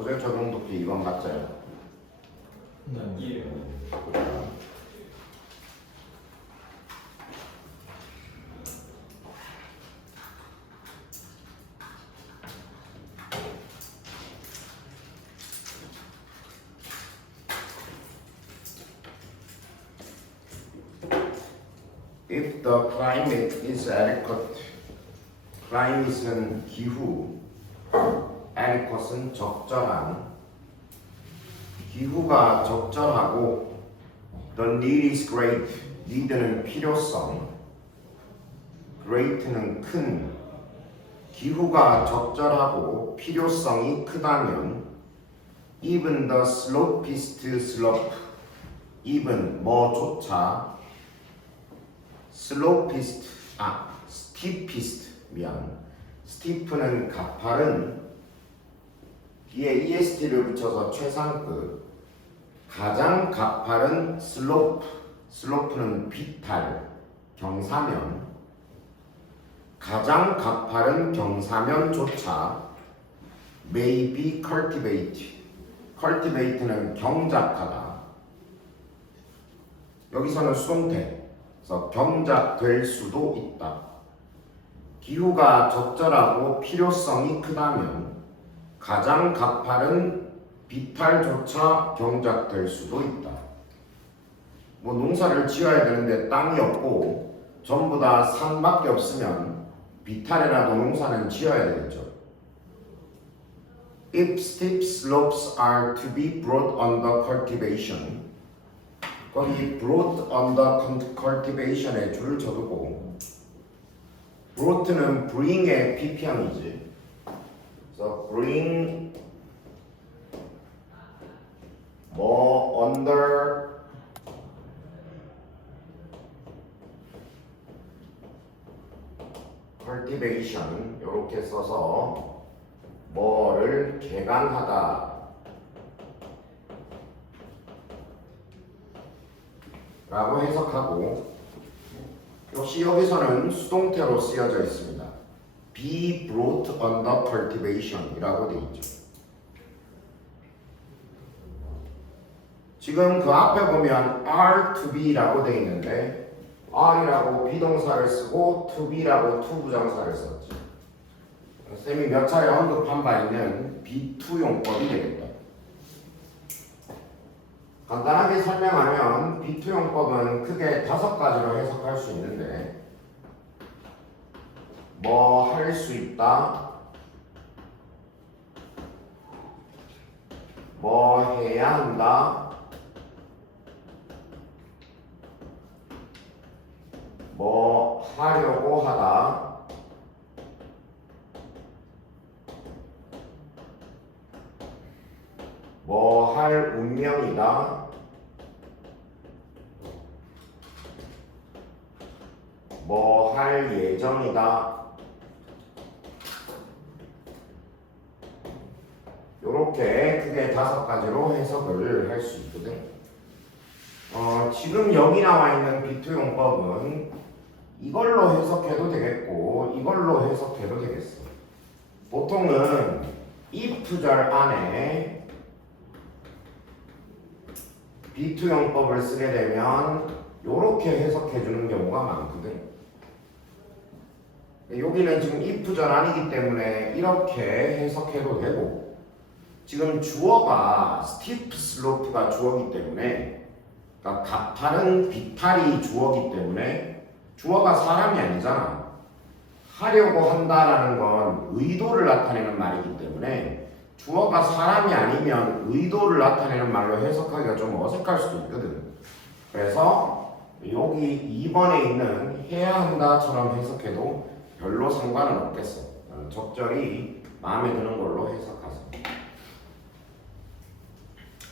소재 적용 독해 2번 맞죠? 예. If the climate is adequate, climate은 기후, adequate은 적절한, 기후가 적절하고, the need is great, need는 필요성, great는 큰, 기후가 적절하고 필요성이 크다면, even the slopest slope, even 뭐조차, steepest steep는 가파른 뒤에 est를 붙여서 최상급 가장 가파른 slope는 비탈 경사면 가장 가파른 경사면조차 may be cultivate는 경작하다 여기서는 수동태 그래서 경작될 수도 있다. 기후가 적절하고 필요성이 크다면 가장 가파른 비탈조차 경작될 수도 있다. 뭐 농사를 지어야 되는데 땅이 없고 전부 다 산밖에 없으면 비탈이라도 농사는 지어야 되겠죠. If steep slopes are to be brought under cultivation 거기 brought under cultivation에 줄을 쳐두고 brought는 bring의 pp형이지 그래서 bring 뭐 under cultivation 이렇게 써서 뭐를 개간하다 라고 해석하고 역시 여기서는 수동태로 쓰여져 있습니다. be brought under cultivation 이라고 되어 있죠. 지금 그 앞에 보면 are to be 라고 되어 있는데 are이라고 비동사를 쓰고 to be라고 to 부정사를 썼죠. 쌤이 몇 차례 언급한 바 있는 be to 용법이 되겠다. 간단하게 설명하면 비투용법은 크게 5가지로 해석할 수 있는데 뭐 할 수 있다 뭐 해야 한다 뭐 하려고 하다 뭐 할 운명이다 뭐 할 예정이다 요렇게 크게 5가지로 해석을 할 수 있거든 지금 여기 나와 있는 비투용법은 이걸로 해석해도 되겠고 이걸로 해석해도 되겠어 보통은 if절 안에 비투용법을 쓰게 되면 요렇게 해석해 주는 경우가 많거든 여기는 지금 if절 아니기 때문에 이렇게 해석해도 되고 지금 주어가 steep slope가 주어기 때문에 그러니까 가파른 비탈이 주어기 때문에 주어가 사람이 아니잖아 하려고 한다라는 건 의도를 나타내는 말이기 때문에 주어가 사람이 아니면 의도를 나타내는 말로 해석하기가 좀 어색할 수도 있거든 그래서 여기 2번에 있는 해야 한다처럼 해석해도 별로 상관은 없겠어 적절히 마음에 드는 걸로 해석하세요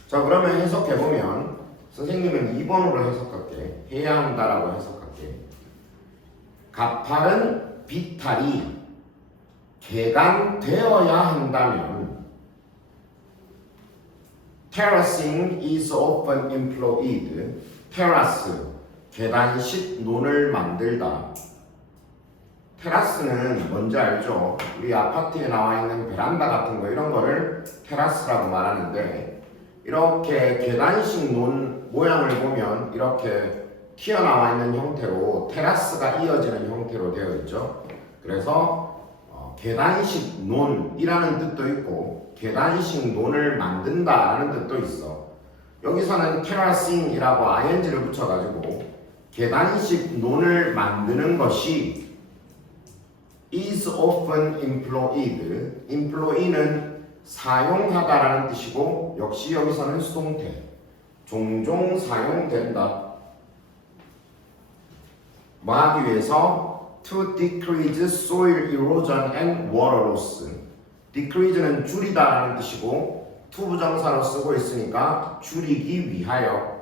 자 그러면 해석해보면 선생님은 2번으로 해석할게 해야 한다라고 해석할게 가파른 비탈이 개간되어야 한다면 terracing is often employed. 테라스, 계단식 논을 만들다. 테라스는 뭔지 알죠? 우리 아파트에 나와 있는 베란다 같은 거 이런 거를 테라스라고 말하는데 이렇게 계단식 논 모양을 보면 이렇게 튀어나와 있는 형태로 테라스가 이어지는 형태로 되어 있죠. 그래서 계단식 논이라는 뜻도 있고 계단식 논을 만든다라는 뜻도 있어. 여기서는 terracing이라고 ing를 붙여가지고 계단식 논을 만드는 것이 is often employed. employ는 사용하다라는 뜻이고 역시 여기서는 수동태. 종종 사용된다. 뭐 하기 위해서? To decrease soil erosion and water loss. decrease는 줄이다라는 뜻이고 to 부정사로 쓰고 있으니까 줄이기 위하여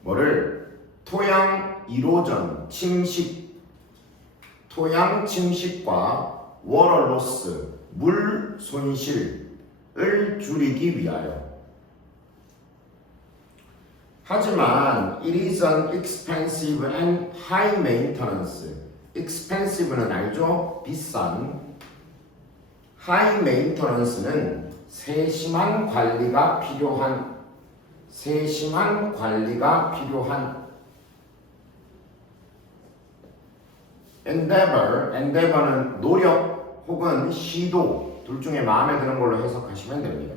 뭐를? 토양 이로전, 침식, 토양 침식과 water loss, 물 손실을 줄이기 위하여. 하지만 it is an expensive and high maintenance. expensive는 알죠? 비싼. high maintenance는 세심한 관리가 필요한. 세심한 관리가 필요한. endeavor는 노력 혹은 시도 둘 중에 마음에 드는 걸로 해석하시면 됩니다.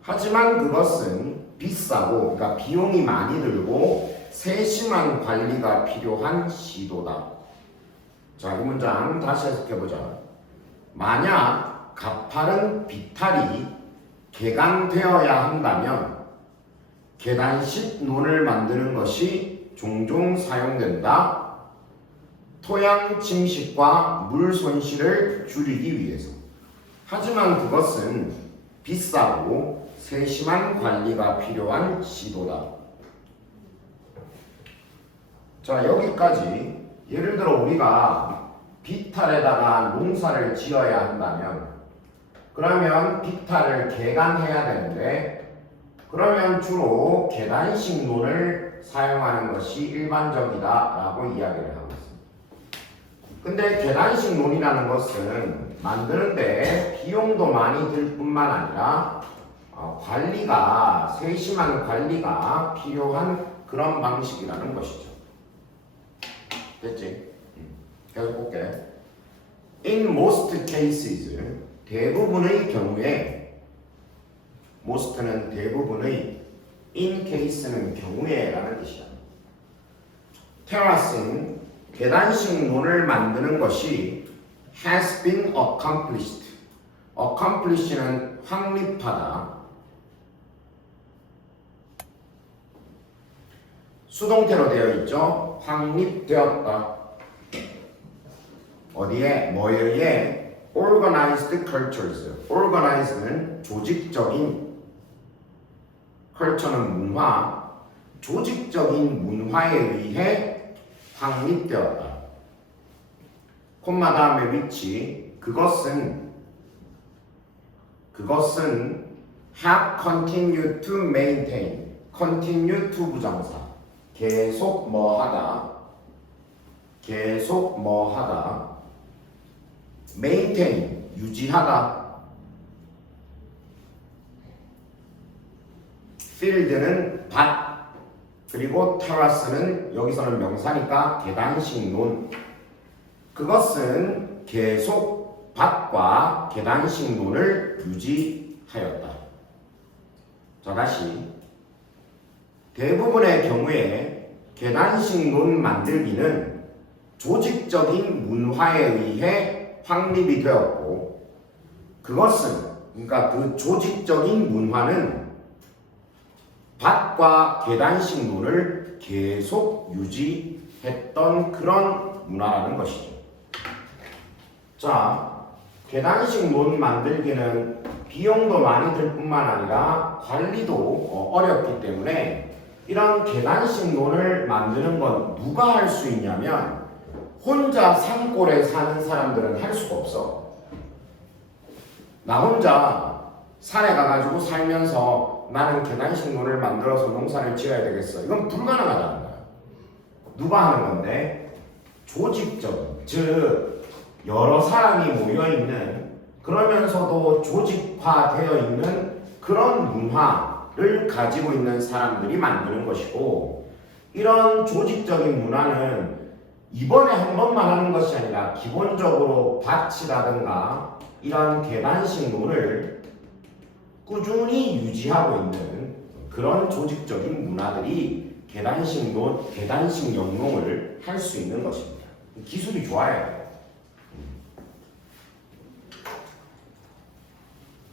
하지만 그것은 비싸고, 그러니까 비용이 많이 들고 세심한 관리가 필요한 시도다. 자, 이 문장 다시 해석해보자. 만약 가파른 비탈이 개간되어야 한다면 계단식 논을 만드는 것이 종종 사용된다. 토양 침식과 물 손실을 줄이기 위해서. 하지만 그것은 비싸고 세심한 관리가 필요한 시도다. 자, 여기까지 예를 들어 우리가 비탈에다가 농사를 지어야 한다면 그러면 비탈을 개간해야 되는데 그러면 주로 계단식 논을 사용하는 것이 일반적이다 라고 이야기를 하고 있습니다. 근데 계단식 논이라는 것은 만드는데 비용도 많이 들 뿐만 아니라 관리가, 세심한 관리가 필요한 그런 방식이라는 것이죠. 됐지? 계속 볼게. In most cases, 대부분의 경우에, most는 대부분의, in case는 경우에라는 뜻이야. terracing, 계단식 논을 만드는 것이 has been accomplished. accomplish는 확립하다. 수동태로 되어 있죠. 확립되었다. 어디에? 뭐에? organized cultures. organized는 조직적인, culture는 문화, 조직적인 문화에 의해 확립되었다. 콤마 다음에 위치. 그것은 have continued to maintain. continue to 부정사. 계속 뭐 하다. 계속 뭐 하다. maintain. 유지하다. field는 밭. 그리고 terrace는 여기서는 명사니까 계단식 논. 그것은 계속 밭과 계단식 논을 유지하였다. 자, 다시. 대부분의 경우에 계단식 논 만들기는 조직적인 문화에 의해 확립이 되었고 그것은, 그러니까 그 조직적인 문화는 밭과 계단식 논을 계속 유지했던 그런 문화라는 것이죠. 자, 계단식 논 만들기는 비용도 많이 들 뿐만 아니라 관리도 어렵기 때문에 이런 계단식 논을 만드는 건 누가 할 수 있냐면 혼자 산골에 사는 사람들은 할 수가 없어. 나 혼자 산에 가가지고 살면서 나는 계단식 논을 만들어서 농사를 지어야 되겠어. 이건 불가능하다는 거야. 누가 하는 건데? 조직적, 즉 여러 사람이 모여있는 그러면서도 조직화되어 있는 그런 문화를 가지고 있는 사람들이 만드는 것이고, 이런 조직적인 문화는 이번에 한 번만 하는 것이 아니라 기본적으로 밭이라든가 이런 계단식 논을 꾸준히 유지하고 있는 그런 조직적인 문화들이 계단식 논, 계단식 영농을 할 수 있는 것입니다. 기술이 좋아요.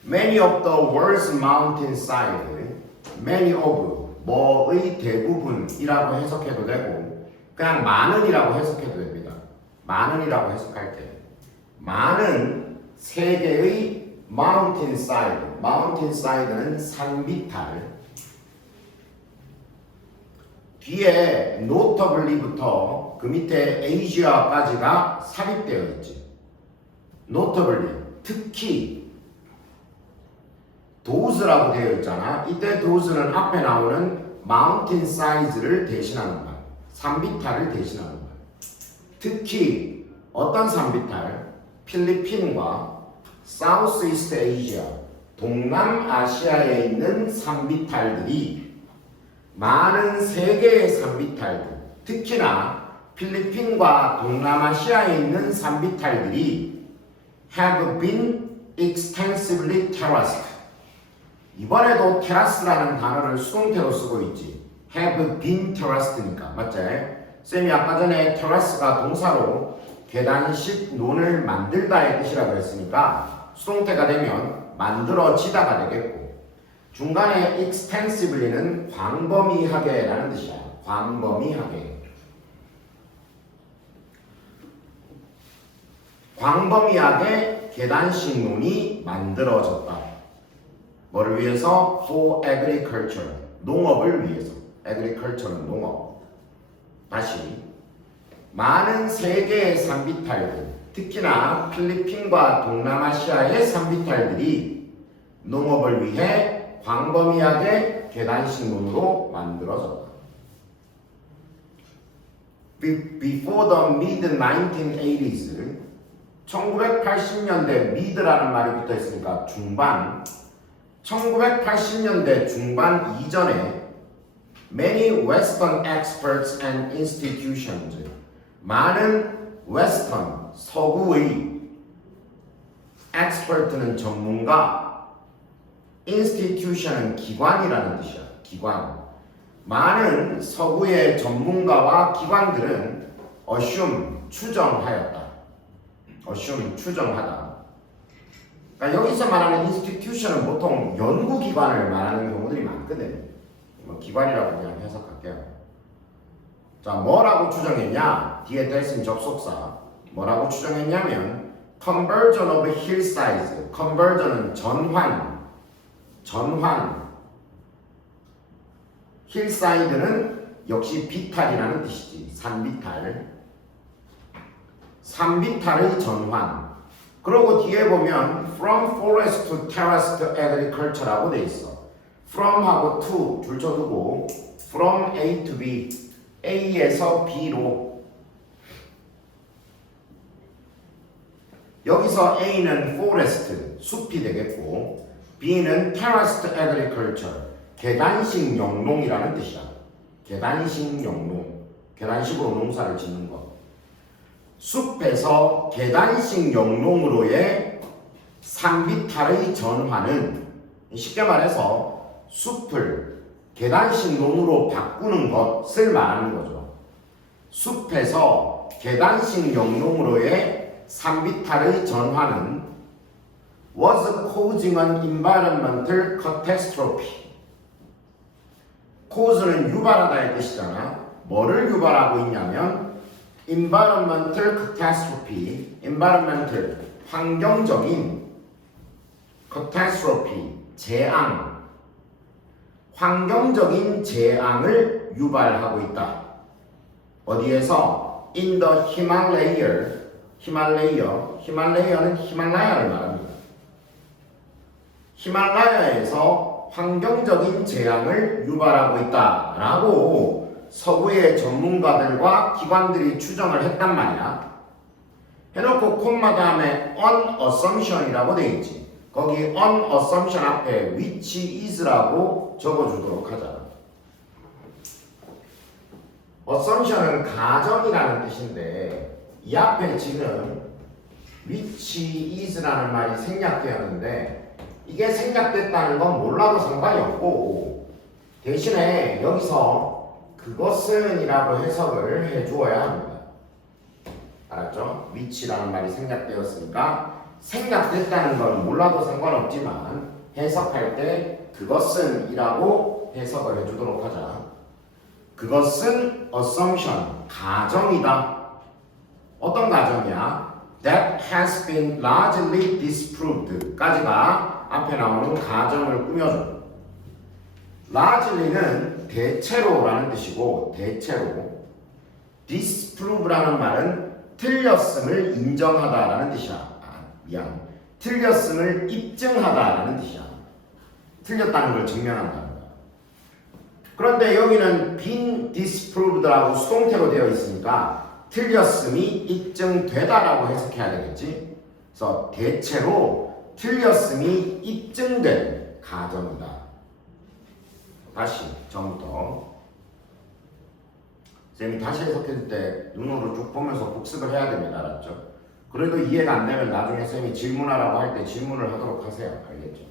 Many of the world's mountainside, many of 뭐의 대부분이라고 해석해도 되고 그냥 많은이라고 해석해도 됩니다. 많은이라고 해석할 때 많은 세계의 mountainside, mountainside는 산비탈, 뒤에 notably부터 그 밑에 Asia까지가 삽입되어 있지. notably, 특히 those라고 되어 있잖아. 이때 those는 앞에 나오는 mountainside를 대신하는 말, 산비탈을 대신하는 말. 특히 어떤 산비탈? 필리핀과 Southeast Asia, 동남아시아에 있는 산비탈들이 많은 세계의 산비탈들, 특히나 필리핀과 동남아시아에 있는 산비탈들이 have been extensively terraced. 이번에도 테라스라는 단어를 수동태로 쓰고 있지. have been terraced니까 맞지? 쌤이 아까 전에 테라스가 동사로 계단식 논을 만들다의 뜻이라고 했으니까 수동태가 되면 만들어지다가 되겠고, 중간에 extensively는 광범위하게 라는 뜻이야. 광범위하게. 광범위하게 계단식 논이 만들어졌다. 뭐를 위해서? For agriculture. 농업을 위해서. agriculture는 농업. 다시. 많은 세계의 산비탈들, 특히나 필리핀과 동남아시아의 산비탈들이 농업을 위해 광범위하게 계단식 논으로 만들어졌다. Before the mid-1980s, 1980년대 mid라는 말이 붙어 있으니까 중반, 1980년대 중반 이전에 many Western experts and institutions, 많은 웨스턴, 서구의 expert는 전문가, institution은 기관이라는 뜻이야. 기관. 많은 서구의 전문가와 기관들은 assume, 추정하였다. assume, 추정하다. 그러니까 여기서 말하는 institution은 보통 연구기관을 말하는 경우들이 많거든. 뭐 기관이라고 그냥 해석할게요. 자, 뭐라고 추정했냐? 뒤에 됐으면 접속사. 뭐라고 추정했냐면 conversion of hillsides. conversion은 전환. hillside는 역시 비탈이라는 뜻이지. 산비탈의 전환. 그리고 뒤에 보면 from forest to terraced agriculture라고 돼 있어. from하고 to 줄쳐두고 from A to B, A에서 B로. 여기서 A는 forest, 숲이 되겠고, B는 terraced agriculture, 계단식 영농이라는 뜻이야. 계단식 영농, 계단식으로 농사를 짓는 것. 숲에서 계단식 영농으로의 산비탈의 전환은 쉽게 말해서 숲을 계단식 농으로 바꾸는 것을 말하는 거죠. 숲에서 계단식 영농으로의 산비탈의 전환은 was causing an environmental catastrophe. cause는 유발하다의 뜻이잖아. 뭐를 유발하고 있냐면 environmental catastrophe, environmental, 환경적인, catastrophe, 재앙, 환경적인 재앙을 유발하고 있다. 어디에서? In the Himalaya, 히말라야는 히말라야를 말합니다. 히말라야에서 환경적인 재앙을 유발하고 있다라고 서구의 전문가들과 기관들이 추정을 했단 말이야. 해놓고 콤마 다음에 on assumption이라고 돼 있지. 거기 on assumption 앞에 which is라고 적어주도록 하자. assumption은 가정이라는 뜻인데 이 앞에 지금 which is라는 말이 생략되었는데 이게 생략됐다는 건 몰라도 상관이 없고 대신에 여기서 그것은 이라고 해석을 해주어야 합니다. 알았죠? which라는 말이 생략되었으니까 생략됐다는 건 몰라도 상관없지만 해석할 때 그것은 이라고 해석을 해주도록 하자. 그것은 assumption, 가정이다. 어떤 가정이야? That has been largely disproved 까지가 앞에 나오는 가정을 꾸며줘. largely는 대체로라는 뜻이고 대체로 disprove라는 말은 틀렸음을 인정하다라는 뜻이야. 틀렸음을 입증하다라는 뜻이야. 틀렸다는 걸 증명한다는 거야. 그런데 여기는 been disproved라고 수동태로 되어 있으니까 틀렸음이 입증되다라고 해석해야 되겠지. 그래서 대체로 틀렸음이 입증된 가정이다. 다시 처음부터 쌤이 다시 해석해줄 때 눈으로 쭉 보면서 복습을 해야 됩니다. 알았죠? 그래도 이해가 안 되면 나중에 쌤이 질문하라고 할 때 질문을 하도록 하세요. 알겠죠?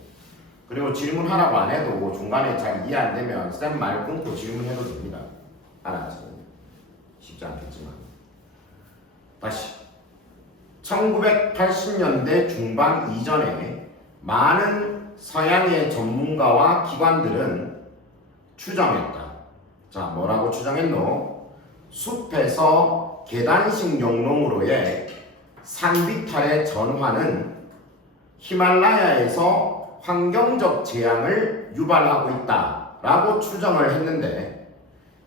그리고 질문하라고 안 해도 중간에 잘 이해 안 되면 쌤 말 끊고 질문해도 됩니다. 알았죠? 쉽지 않겠지만 다시 1980년대 중반 이전에 많은 서양의 전문가와 기관들은 추정했다. 자, 뭐라고 추정했노? 숲에서 계단식 용롱으로의 산비탈의 전환은 히말라야에서 환경적 재앙을 유발하고 있다라고 추정을 했는데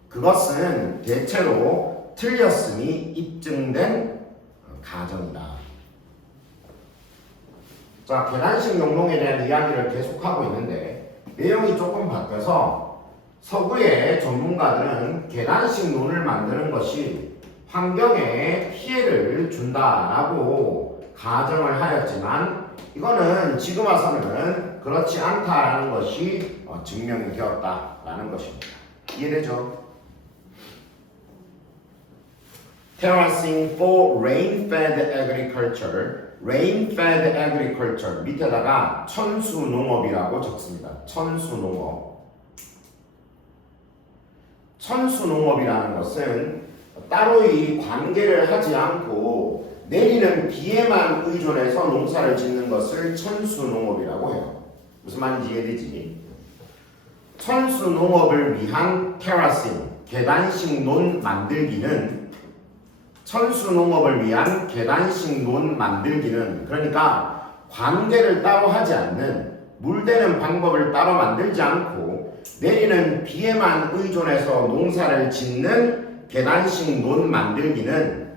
그것은 대체로 틀렸음이 입증된 가정이다. 자, 계단식 용롱에 대한 이야기를 계속하고 있는데 내용이 조금 바뀌어서 서구의 전문가들은 계단식 논을 만드는 것이 환경에 피해를 준다라고 가정을 하였지만 이거는 지금 와서는 그렇지 않다라는 것이 증명이 되었다라는 것입니다. 이해되죠? Terracing for rain-fed agriculture, rain-fed agriculture 밑에다가 천수농업이라고 적습니다. 천수농업. 천수농업이라는 것은 따로이 관계를 하지 않고 내리는 비에만 의존해서 농사를 짓는 것을 천수농업이라고 해요. 무슨 말인지 이해되지? 천수농업을 위한 테라싱, 계단식 논 만들기는 천수농업을 위한 계단식 논 만들기는 그러니까 관계를 따로 하지 않는 물대는 방법을 따로 만들지 않고 내리는 비에만 의존해서 농사를 짓는 계단식 논 만들기는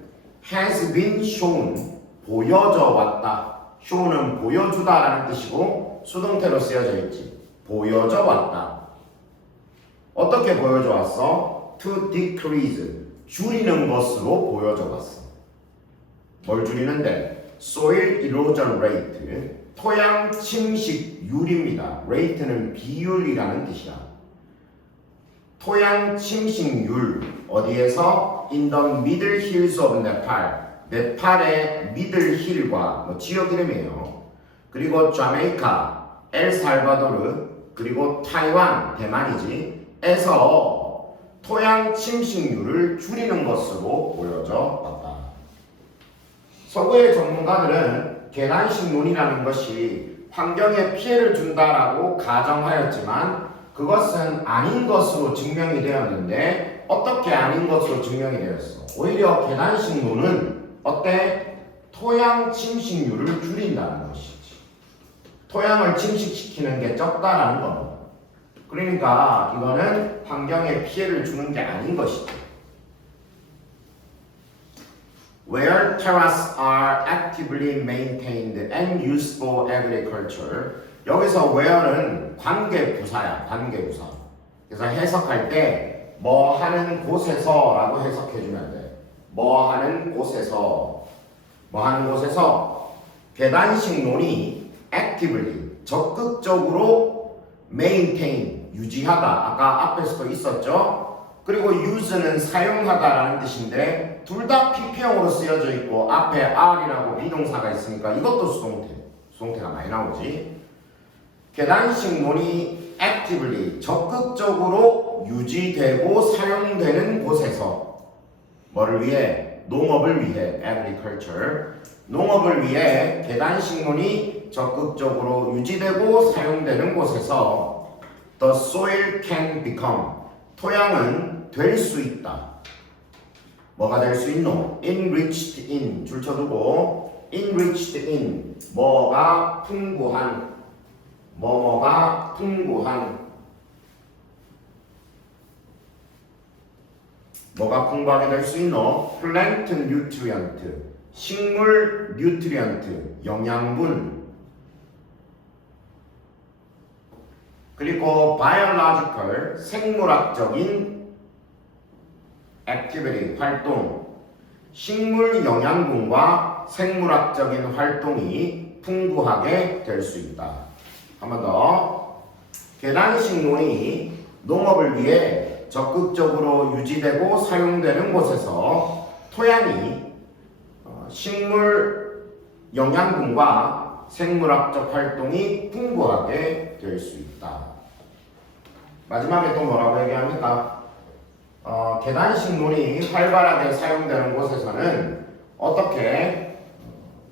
has been shown 보여져 왔다. show는 보여주다라는 뜻이고 수동태로 쓰여져 있지. 보여져 왔다. 어떻게 보여져 왔어? To decrease 줄이는 것으로 보여져 왔어. 뭘 줄이는데? Soil erosion rate 토양 침식률입니다. rate는 비율이라는 뜻이야. 토양 침식률 어디에서? In the middle hills of Nepal. 네팔의 미들 힐과 지역 이름이에요. 그리고 자메이카, 엘살바도르, 그리고 타이완, 대만이지. 에서 토양 침식률을 줄이는 것으로 보여져 왔다. 서구의 전문가들은 계단식 논이라는 것이 환경에 피해를 준다라고 가정하였지만 그것은 아닌 것으로 증명이 되었는데 어떻게 아닌 것으로 증명이 되었어? 오히려 계단식 논은 어때? 토양 침식률을 줄인다는 것이지. 토양을 침식시키는 게 적다라는 겁니다. 그러니까 이거는 환경에 피해를 주는 게 아닌 것이죠. Where terraces are actively maintained and used for agriculture. 여기서 where는 관계부사야. 관계부사. 그래서 해석할 때 뭐 하는 곳에서라고 해석해주면 돼. 뭐 하는 곳에서, 뭐 하는 곳에서 계단식 논이 actively 적극적으로 maintain 유지하다. 아까 앞에서도 있었죠. 그리고 use는 사용하다라는 뜻인데 둘 다 PP형으로 쓰여져 있고 앞에 R이라고 비동사가 있으니까 이것도 수동태가 많이 나오지. 계단식 논이 actively 적극적으로 유지되고 사용되는 곳에서 뭐를 위해? 농업을 위해 agriculture 농업을 위해 계단식 논이 적극적으로 유지되고 사용되는 곳에서 the soil can become 토양은 될 수 있다. 뭐가 될 수 있노? enriched in 줄쳐두고 enriched in 뭐가 풍부한 뭐가 풍부한 뭐가 풍부하게 될 수 있노? plant nutrient 식물 nutrient 영양분 그리고 biological 생물학적인 activity 활동 식물 영양분과 생물학적인 활동이 풍부하게 될 수 있다. 한 번 더. 계단식 논이 농업을 위해 적극적으로 유지되고 사용되는 곳에서 토양이 식물 영양분과 생물학적 활동이 풍부하게 될 수 있다. 마지막에 또 뭐라고 얘기합니까? 계단식 논이 활발하게 사용되는 곳에서는 어떻게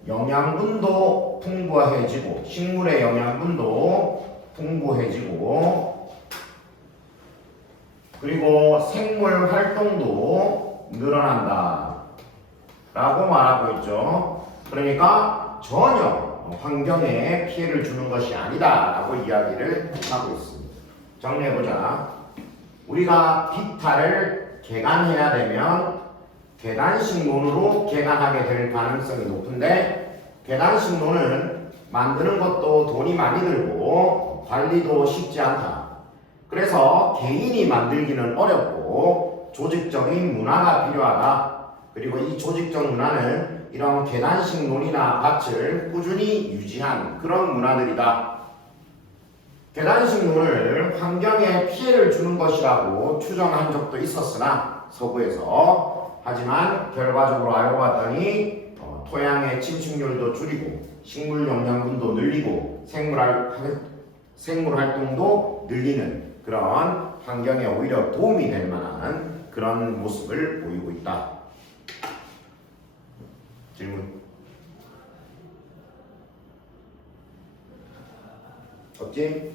영양분도 풍부해지고 식물의 영양분도 풍부해지고 그리고 생물 활동도 늘어난다 라고 말하고 있죠. 그러니까 전혀 환경에 피해를 주는 것이 아니다 라고 이야기를 하고 있습니다. 정리해보자. 우리가 비탈을 개간해야 되면 계단식 논으로 개간하게 될 가능성이 높은데 계단식 논은 만드는 것도 돈이 많이 들고 관리도 쉽지 않다. 그래서 개인이 만들기는 어렵고 조직적인 문화가 필요하다. 그리고 이 조직적 문화는 이런 계단식 논이나 밭을 꾸준히 유지한 그런 문화들이다. 계단식 논을 환경에 피해를 주는 것이라고 추정한 적도 있었으나 서구에서 하지만 결과적으로 알고 봤더니 토양의 침식률도 줄이고 식물 영양분도 늘리고 생물 활동도 늘리는 그런 환경에 오히려 도움이 될 만한 그런 모습을 보이고 있다. 질문 없지?